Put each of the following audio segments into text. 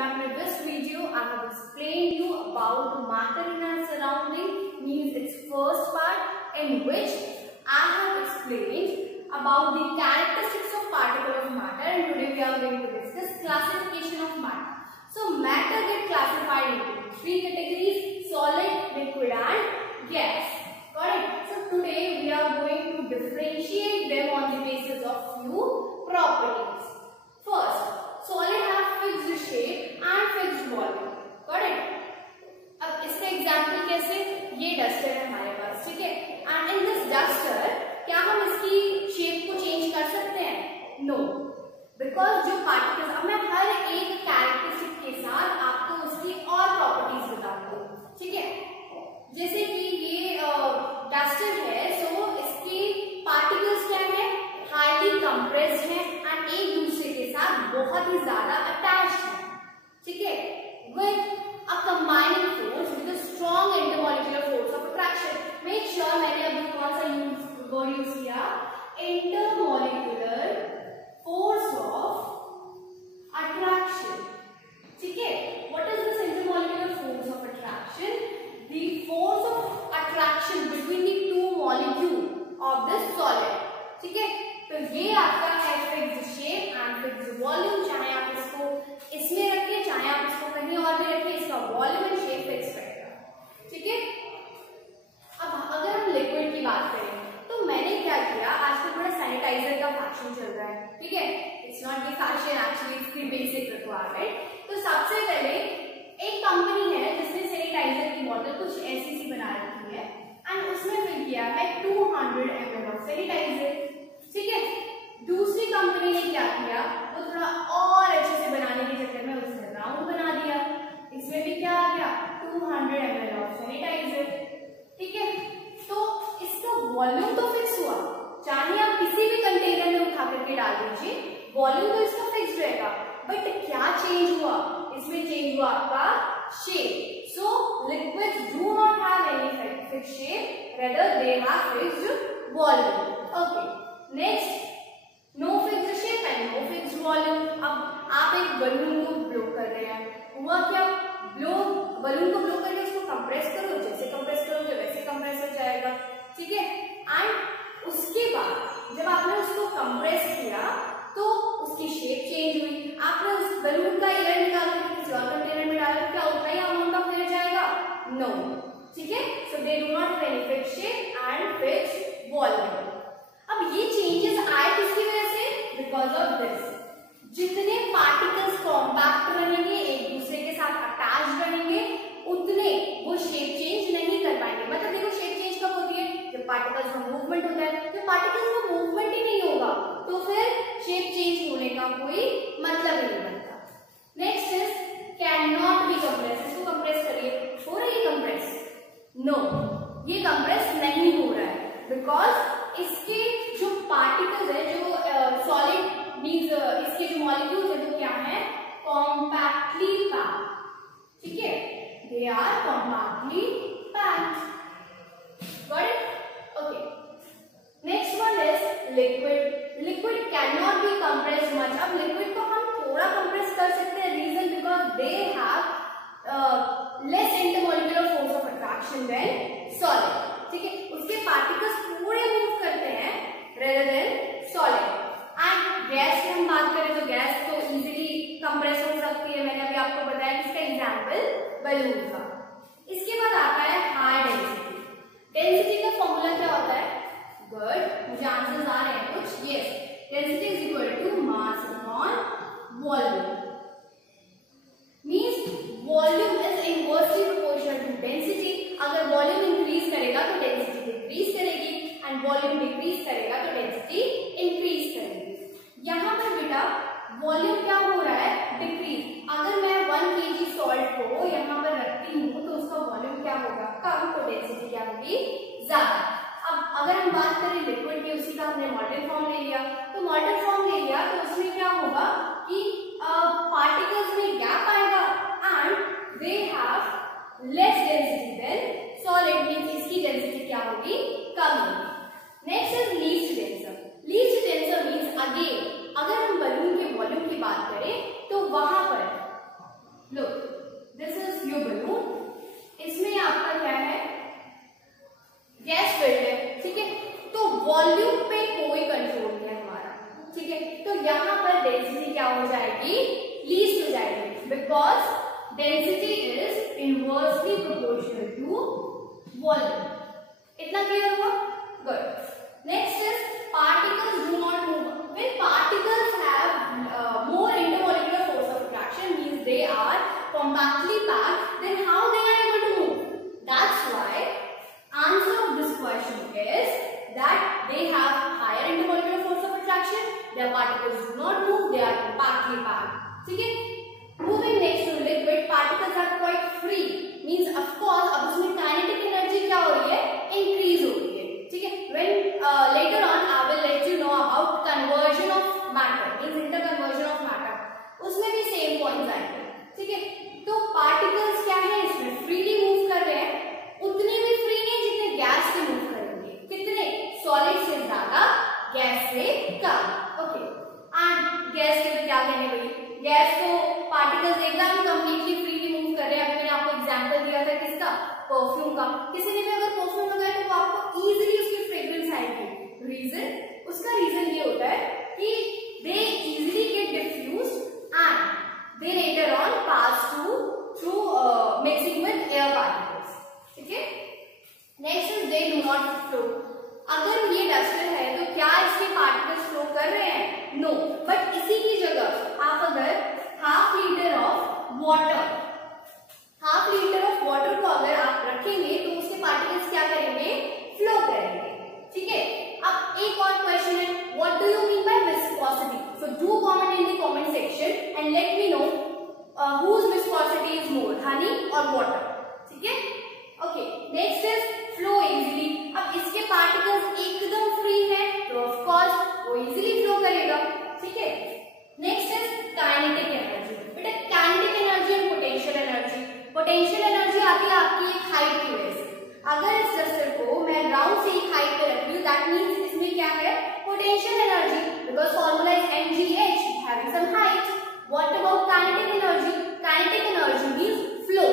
my previous video, I have explained you about the matter in our surrounding, means its first part, in which I have explained about the characteristics of particle of matter, and today we are going to discuss classification of matter. So matter get classified into three categories: solid, liquid and gas. Got it? So today we are going to differentiate them on the basis of few properties. First, solid have fixed shape and fixed volume.Got it? अब इसका example कैसे, ये duster है हमारे पास, ठीक है, and in this duster क्या हम इसकी शेप को चेंज कर सकते हैं? नो, बिकॉज जो पार्टिकल्स, अब मैं हर एक कैरेक्टरिस्टिक के साथ आपको उसकी और प्रॉपर्टीज बताती हूँ, ठीक है। जैसे कि ये डस्टर है, सो इसके पार्टिकल्स क्या है, हाईली कंप्रेस्ड है एंड एक दूसरे के साथ बहुत ही ज्यादा अटैच्ड है, ठीक है, with a combining force with a strong intermolecular force of attraction. Make sure मैंने अभी कौन सा word यूज किया, intermolecular force of attraction, ठीक है। What is this intermolecular force of attraction? The force of attraction between the two molecules of this solid, ठीक है। तो ये आपका है fixed shape and fixed volume, चाहे आप इसको इसमें रखिए चाहे आप इसको कहीं और भी रखिए, इसका वॉल्यूम एंड शेप फिक्स रहेगा, ठीक है। अब अगर हम लिक्विड की बात करें तो मैंने क्या किया, आजकल थोड़ा सैनिटाइजर का फैशन चल रहा है, ठीक है, it's not the fashion, actually it's the basic requirement. तो सबसे पहले एक कंपनी है जिसने सैनिटाइजर की बॉटल कुछ ऐसी सी बना रखी है एंड उसने फिल किया है 200 ml ऑफ सैनिटाइजर, ठीक है। दूसरी कंपनी ने क्या किया, वो थोड़ा और अच्छे से बनाने के चक्कर में उसने राउंड बना दिया, इसमें भी क्या आ गया 200 ml ऑफ सैनिटाइजर, ठीक है। तो इसका वॉल्यूम तो फिक्स हुआ, चाहे आप किसी भी कंटेनर में उठा करके डाल दीजिए, वॉल्यूम तो इसका फिक्स रहेगा, बट क्या चेंज हुआ, इसमें चेंज हुआ आपका shape. So liquids do not have any fixed shape, rather they have fixed volume. Okay, next, no fixed shape and no fixed volume. अब आप एक बलून को ब्लो कर रहे हैं, हुआ क्या, बलून को ब्लो करके उसको कंप्रेस करो, जैसे कंप्रेस करोगे वैसे कंप्रेस हो जाएगा, ठीक है। एंड उसके बाद जब आपने उसको कंप्रेस किया तो उसकी शेप चेंज हुई, आपने उस बलून का एयर निकाल के किसी और कंटेनर में डाला, क्या उतना ही अमाउंट ऑफ एयर जाएगा? नो, ठीक है। So they do not have any fixed shape and fixed volume. अब ये चेंजेस आए किसकी वजह से? बिकॉज ऑफ दिस, जितने पार्टिकल्स कॉम्पैक्ट रहेंगे, एक दूसरे के साथ अटैच रहेंगे, उतने वो शेप चेंज नहीं कर पाएंगे। मतलब देखो, शेप चेंज कब होती है, जब पार्टिकल्स का मूवमेंट होता है। जब पार्टिकल्स का मूवमेंट ही नहीं होगा तो फिर शेप चेंज होने का कोई मतलब ही नहीं बनता। Next is can not B compress. इसको कंप्रेस करिए, हो रही है कंप्रेस? नो, ये कंप्रेस नहीं हो रहा है, बिकॉज इसके जो पार्टिकल्स है, जो सॉलिड मींस इसके जो मॉलिक्यूल्स है वो क्या है, कॉम्पैक्टली पैक्ड, ठीक है, they are compactly packed. Got it? Okay, next one is liquid. Liquid can not be compressed much. अब लिक्विड को हम थोड़ा कंप्रेस कर सकते हैं, reason because they have less intermolecular force of attraction than solid, ठीक है। उसके पार्टिकल्स पूरे मूव करते हैं rather than solid. And gas की हम बात करें तो गैस तो इजीली कंप्रेस हो सकती है, मैंने अभी आपको बताया, इसका एग्जांपल बलून था। इसके बाद आता है हाई डेंसिटी। डेंसिटी का फॉर्मूला क्या होता है? गुड, मुझे आंसर्स आ रहे हैं कुछ। Yes, density is equal to mass upon volume. Means volume is inversely proportional to density. अगर वॉल्यूम इंक्रीज करेगा तो डेंसिटी डिक्रीज करेगी, एंड वॉल्यूम डिक्रीज करेगा तो डेंसिटी इंक्रीज करेगी। यहाँ पर बेटा वॉल्यूम क्या हो रहा है, डिक्रीज। अगर मैं 1 kg सॉल्ट को यहाँ पर रखती हूँ तो उसका वॉल्यूम क्या होगा, कम, तो डेंसिटी क्या होगी, ज्यादा। अब अगर हम बात करें लिक्विड की, उसी का हमने मॉडल फॉर्म ले लिया, तो मॉडल फॉर्म ले लिया तो उसमें क्या होगा कि पार्टिकल्स में गैप आएगा and they have less density than solid, means इसकी डेंसिटी क्या होगी, कम होगी। Next is least denser. Least denser means again, अगर हम बलून के वॉल्यूम की बात करें तो वहां पर वॉल्यूम पे कोई कंट्रोल नहीं है हमारा, ठीक है। तो यहाँ पर डेंसिटी क्या हो जाएगी, लीस्ट हो जाएगी, because density is inversely proportional to volume. इतना क्लियर हुआ? Good. Next is particles do not move. When particles have more intermolecular force of attraction, means they are compactly packed, then how they are able to move? That's why answer of this question is that they have higher intermolecular force of attraction. Their particles do not move. They are compactly packed. ठीक है? Moving next to liquid, particles are quite free. Means of course अब उसमें kinetic energy क्या हो रही है? Increase हो रही है. ठीक है? When later on I will let you know about conversion of matter, means interconversion of matter. उसमें भी same points आएंगे. ठीक है? तो particles क्या है इसमें? Freely move कर रहे हैं. उतने भी free नहीं जितने गैस से move करेंगे. कितने? Solid से ज्यादा, गैस से कम. Okay. And गैस के क्या कहने भाई? गैस तो particles एकदम completely freely move कर रहे हैं. अभी मैंने आपको example दिया था किसका? परफ्यूम का. किसी ने भी अगर परफ्यूम लगाया तो आपको इजीली उसकी फ्रेग्रेंस आएगी. रीजन, उसका रीजन ये होता है कि they easily get diffused and they later on pass through mixing with air particles. ठीक है? Next is they do not flow. अगर ये डस्टर है तो क्या इसके पार्टिकल्स फ्लो कर रहे हैं? नो. बट इसी की जगह आप अगर हाफ लीटर ऑफ वाटर को अगर आप रखेंगे तो उसके पार्टिकल्स क्या करेंगे? फ्लो करेंगे. ठीक है? अब एक और क्वेश्चन है, what do you mean by viscosity? So do comment in the comment section and let me know whose viscosity is more, honey or water. ठीक है? Okay. Next is flow easily. अब इसके पार्टिकल्स एकदम free है तो of course वो easily flow करेगा. ठीक है? Next is kinetic energy. बेटा काइनेटिक एनर्जी और पोटेंशियल एनर्जी. पोटेंशियल एनर्जी आती है आपकी एक हाइट की वजह से. अगर इस डस्टर को मैं ग्राउंड से एक हाइट पे रख रही हूँ, दैट मीन्स इसमें क्या है? Potential energy, because formula is mgh having some height. What about kinetic energy? Kinetic energy means flow.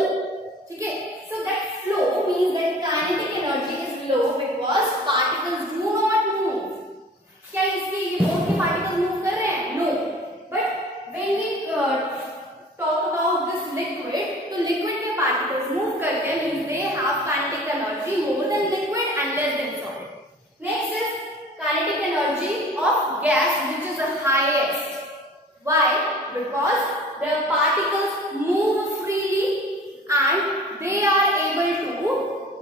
ठीक है? So that flow means that kinetic energy is low because particles do not move. क्या इसके ये board के particles move कर रहे हैं? No. But when we talk about this liquid, तो liquid के particles move करते हैं, means they have kinetic energy more than liquid and less than solid. Next is kinetic energy of gas, which is the highest. Why? Because the particles move freely and they are able to,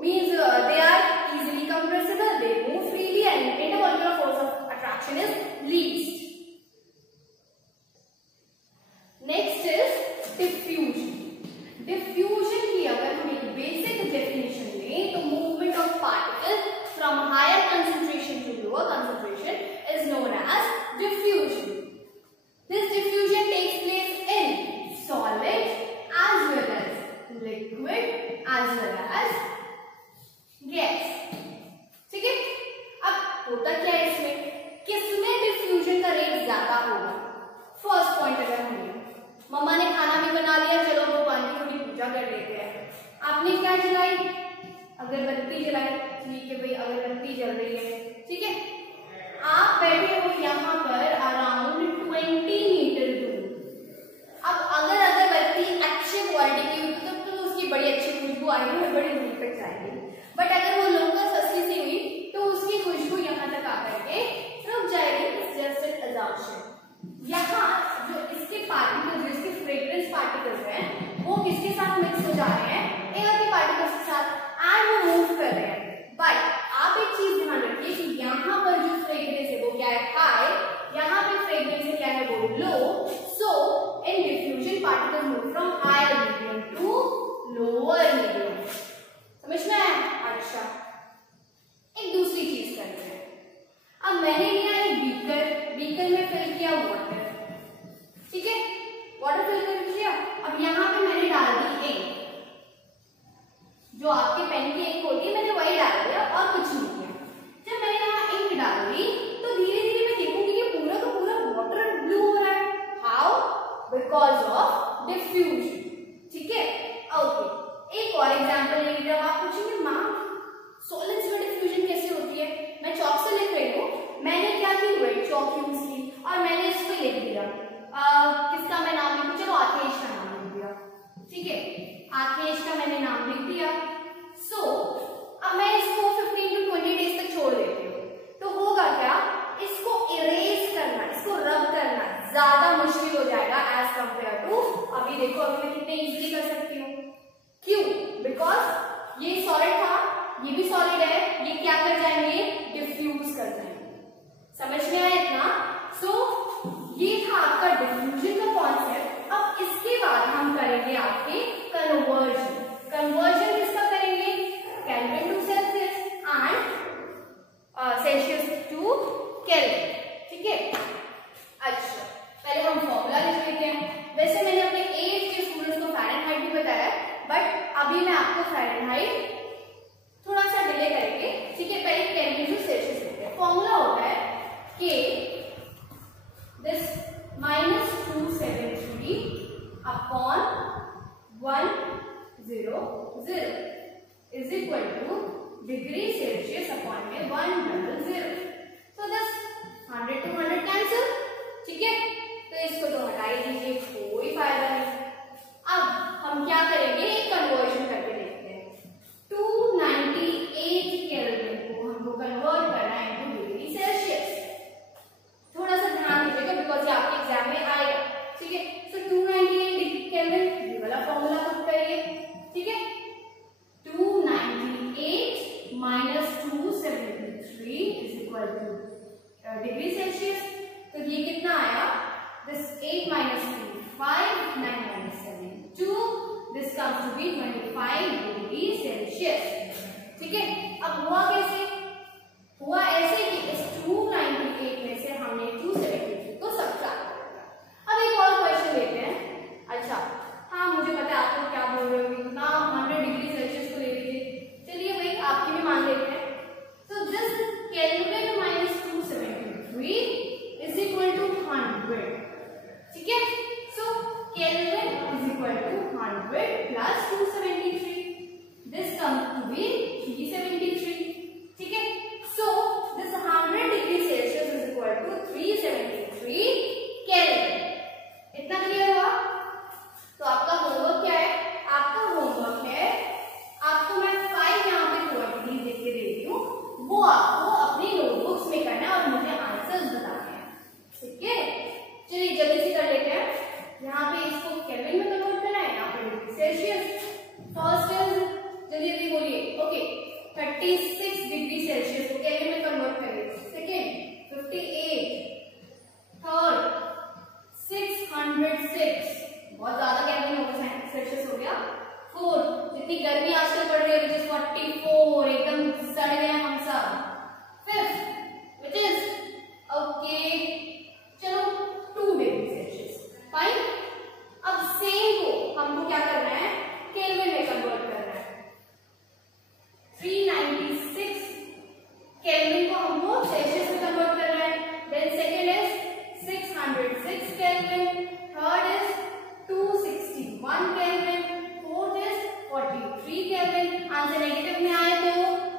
means they are easily compressible, they move freely and intermolecular force of attraction is least. Next is diffusion. Diffusion की अगर हम एक basic definition लें तो movement of particles from higher concentration to lower concentration is known as diffusion. This diffusion takes place in solid as well as liquid as well as gas. ठीक है? अब होता क्या है इसमें? किसमें डिफ्यूजन का रेट ज्यादा होगा? फर्स्ट पॉइंट अगर हम लें, मम्मा ने खाना भी बना लिया, चलो भगवान की थोड़ी पूजा कर लेते हैं. आपने क्या जलाई? अगरबत्ती जलाई. ठीक है भाई, अगरबत्ती जल रही है. ठीक है? आप बैठे हो यहाँ पर अराउंड 20 मीटर दूर. अब अगर अगरबत्ती अच्छे क्वालिटी की हुई तो उसकी बड़ी अच्छी खुशबू आएगी और बड़ी दूर तक जाएगी. बट अगर वो लोकल सस्ती सी हुई तो उसकी खुशबू यहाँ तक आकर के रुक जाएगी. Just an assumption. यहाँ जो इसके पार्टिकल्स, इसके फ्रेग्रेंस पार्टिकल्स हैं, वो किसके साथ मिक्स हो जा रहे हैं? एयर के पार्टिकल्स के साथ, एंड वो मूव कर रहे हैं. बट आप एक चीज ध्यान रखिए कि यहाँ पर जो फ्रेग्रेंस है वो क्या है? हाई. यहाँ पे फ्रेग्रेंस क्या है? वो लो. So in diffusion particles move from higher medium to lower medium. समझ में आया? अच्छा, एक दूसरी चीज करते हैं. अब मैंने लिया एक बीकर में फिल किया वाटर. ठीक है? वाटर फिल कर दिया. अब यहाँ पे मैंने डाल दी इंक. जो आपके पेन की इंक होती है मैंने वही डाल दिया और कुछ नहीं किया. जब मैंने यहाँ इंक डाल दी तो धीरे धीरे मैं देखूंगी कि पूरा का पूरा वाटर ब्लू हो रहा है. K this minus 273 upon 100 is equal to degree Celsius upon में 100. So this 100 to 100 cancel. ठीक है, तो इसको तो हटा ही दीजिए, कोई फायदा नहीं. अब हम क्या करेंगे, एक कन्वर्जन करके देखते हैं. 298 केल्विन को हमको कन्वर्ट करना है इनटू डिग्री सेल्सियस. थोड़ा सा ध्यान दीजिएगा बिकॉज ये आपके एग्जाम में आएगा. ठीक है, सो 298 केल्विन ये वाला फॉर्मूला पुट करिए. ठीक है, 298 minus 273 is equal to degree Celsius. तो ये कितना आया, this 8 minus 3 5, 9 minus 7 2, this comes to be 25 degree Celsius. ठीक है, अब हुआ कैसे, हुआ ऐसे कि इस 298 में से हमने 273 को सब्ट्रैक्ट करना. अब एक और क्वेश्चन लेते हैं. अच्छा हाँ, मुझे पता है आप लोग क्या बोल रहे हो ना, 100 डिग्री सेल्सियस को ले लीजिए. चलिए भाई आपकी भी मान लेते हैं. So this Kelvin minus 273 is equal to 100. ठीक है, so Kelvin is equal to 100 plus 273. This comes to be 373. ठीक है, so this 100 degree Celsius is equal to 373 Kelvin. इतना क्लियर हुआ? तो आपका होमवर्क क्या है, आपका होमवर्क है, आपको मैं 5 यहाँ पे क्वांटिटीज लिख के दे रही हूँ, वो आपको अपनी नोटबुक्स में करना है और मुझे आंसर्स बताने हैं. ठीक है, चलिए जल्दी से कर लेते हैं. यहाँ पे इसको केल्विन में कन्वर्ट करना है, यहाँ पे डिग्री सेल्सियस. फर्स्ट इज, जल्दी जल्दी बोलिए. ओके, 36 डिग्री सेल्सियस को केल्विन में कन्वर्ट करिए. सेकेंड 58, थर्ड 606, बहुत ज्यादा केल्विन हो गया, सेल्सियस हो गया. फोर्थ, जितनी गर्मी आजकल पड़ रही है, which is 44, एकदम सड़ गए हम सब. फिफ्थ, which is ओके, चलो 2 डिग्री सेल्सियस. फाइन. अब सेम को हमको क्या करना है, केल्विन में कन्वर्ट करना है. 396 केल्विन को हमको सेल्सियस में कन्वर्ट करना है. Then second is 606 kelvin, third is 261 kelvin, fourth is 43 kelvin. Answer negative में आए तो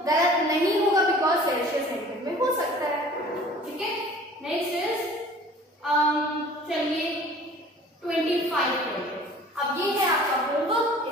गलत नहीं होगा बिकॉज सेल्सियस नेगेटिव में हो सकता है. ठीक है, नेक्स्ट इज चलिए 25 केल्विन. अब ये है आपका होमवर्क.